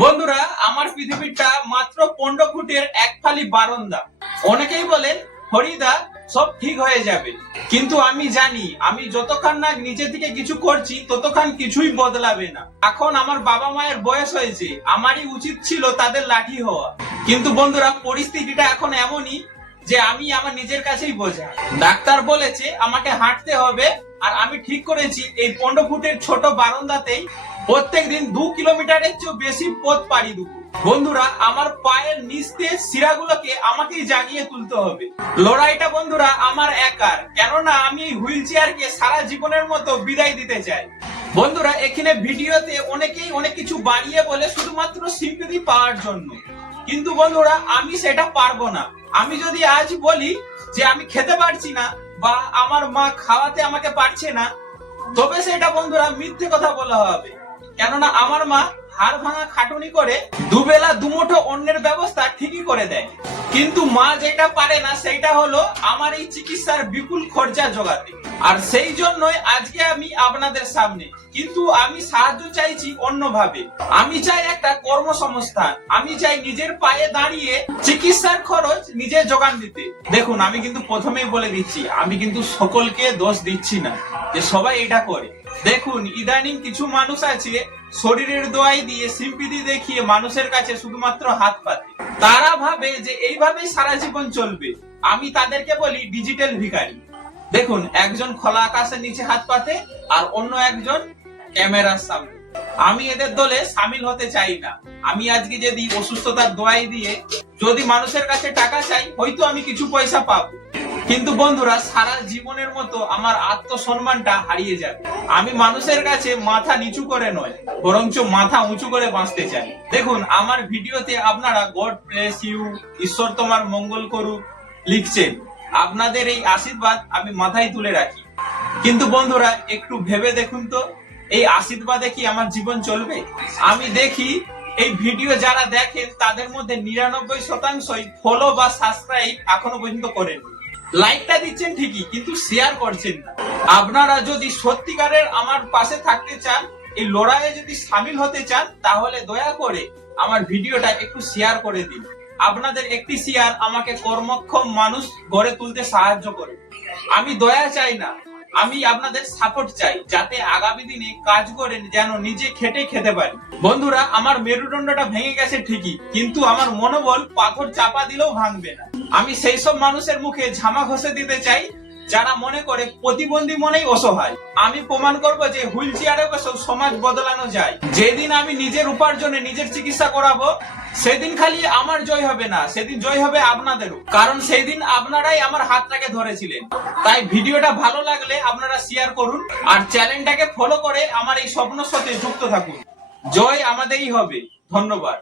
বন্ধুরা, আমার পৃথিবীটা মাত্র 15 ফুটের এক ফালি বারান্দা। অনেকেই বলেন হরিদা সব ঠিক হয়ে যাবে, কিন্তু আমি জানি আমি যতক্ষণ না নিজে থেকে কিছু করছি ততক্ষণ কিছুই বদলাবে না। এখন আমার বাবা মায়ের বয়স হয়েছে, আমারই উচিত ছিল তাদের লাঠি হওয়া, কিন্তু বন্ধুরা পরিস্থিতিটা এখন এমনই যে আমি আমার নিজের কাছেই বোঝা। ডাক্তার বলেছে আমাকে হাঁটতে হবে, আর আমি ঠিক করেছি এই 15 ফুটের ছোট বারান্দাতেই প্রত্যেকদিন 2 কিলোমিটারের চেয়ে বেশি পথ পাড়ি দেব। বন্ধুরা, আমার পায়ের নিচ দিয়ে শিরাগুলোকে আমাকেই জাগিয়ে তুলতে হবে। লড়াইটা বন্ধুরা আমার একার, কেননা আমি এই হুইল চেয়ারকে সারা জীবনের মতো বিদায় দিতে চাই। বন্ধুরা, এখানে ভিডিওতে অনেকেই অনেক কিছু বানিয়ে বলে শুধুমাত্র সিম্পথি পাওয়ার জন্য, কিন্তু বন্ধুরা আমি সেটা পারবো না। আমি যদি আজ বলি যে আমি খেতে পারছি না বা আমার মা খাওয়াতে আমাকে পারছে না, তবে সেটা বন্ধুরা মিথ্যে কথা বলা হবে। কেননা আমার মা হাড় ভাঙা খাটুনি করে দুবেলা দুমুঠো অন্যের ব্যবস্থা ঠিকই করে দেয়, কিন্তু মা যেটা পারে না সেটা হলো আমার এই চিকিৎসার বিপুল খরচা জোগাতে। আর সেই জন্যই আজকে আমি আপনাদের সামনে, কিন্তু আমি সাহায্য চাইছি অন্যভাবে। আমি চাই একটা কর্মসংস্থান, আমি চাই নিজের পায়ে দাঁড়িয়ে চিকিৎসার খরচ নিজে যোগান দিতে। দেখুন, আমি কিন্তু প্রথমেই বলে দিচ্ছি, আমি কিন্তু সকলকে দোষ দিচ্ছি না যে সবাই এটা করে। দেখুন, ইদানিং কিছু মানুষ আছে শরীরের দোয়াই দিয়ে সিম্পিতি দেখিয়ে মানুষের কাছে শুধুমাত্র হাত পাতে। তারা ভাবে যে এইভাবেই সারা জীবন চলবে। আমি তাদেরকে বলি ডিজিটাল ভিখারি। দেখুন, একজন খোলা আকাশের নিচে হাত পাতে আর অন্য একজন ক্যামেরার সামনে। আমি এদের দলে সামিল হতে চাই না। আমি আজকে যদি অসুস্থতার দোয়াই দিয়ে যদি মানুষের কাছে টাকা চাই, হয়তো আমি কিছু পয়সা পাবো, কিন্তু বন্ধুরা সারা জীবনের মতো আমার আত্মসম্মানটা হারিয়ে যাবে। আমি মানুষের কাছে মাথা নিচু করে নয়, বরঞ্চ মাথা উঁচু করে বাঁচতে চাই। দেখুন, আমার ভিডিওতে আপনারা গড ব্লেস ইউ, ঈশ্বর তোমার মঙ্গল করুক লিখছেন। আপনাদের এই আশীর্বাদ আমি মাথায় তুলে রাখি, কিন্তু বন্ধুরা একটু ভেবে দেখুন তো, এই আশীর্বাদে কি আমার জীবন চলবে? আমি দেখি এই ভিডিও যারা দেখেন তাদের মধ্যে 99% ফলো বা সাবস্ক্রাইব এখনো পর্যন্ত করেন। লাইকটা দিচ্ছেন ঠিকই, কিন্তু শেয়ার করছেন না। আপনারা যদি সত্যিকারের আমার পাশে থাকতে চান, এই লড়াইয়ে যদি সামিল হতে চান, তাহলে দয়া করে আমার ভিডিওটা একটু শেয়ার করে দিন। আপনাদের একটি শেয়ার আমাকে কর্মক্ষম মানুষ গড়ে তুলতে সাহায্য করে। আমি দয়া চাই না, আমি আপনাদের সাপোর্ট চাই, যাতে আগামী দিনে কাজ করে যেন নিজে খেটে খেতে পারি। বন্ধুরা, আমার মেরুদণ্ডটা ভেঙে গেছে ঠিকই, কিন্তু আমার মনোবল পাথর চাপা দিলেও ভাঙবে না। আমি সেই সব মানুষের মুখে ঝামা ঘষে দিতে চাই যারা মনে করে প্রতিবন্ধী মনেই অসহায়। আমি প্রমাণ করবো যে হুইল চেয়ারে বসেও সমাজ বদলানো যায়। যেদিন আমি নিজের উপার্জনে নিজের চিকিৎসা করাবো, সেদিন খালি আমার জয় হবে না, সেদিন জয় হবে আপনাদেরও, কারণ সেই দিন আপনারাই আমার হাতটাকে ধরেছিলেন। তাই ভিডিওটা ভালো লাগলে আপনারা শেয়ার করুন, আর চ্যানেলটাকে ফলো করে আমার এই স্বপ্নের সাথে যুক্ত থাকুন। জয় আমাদেরই হবে। ধন্যবাদ।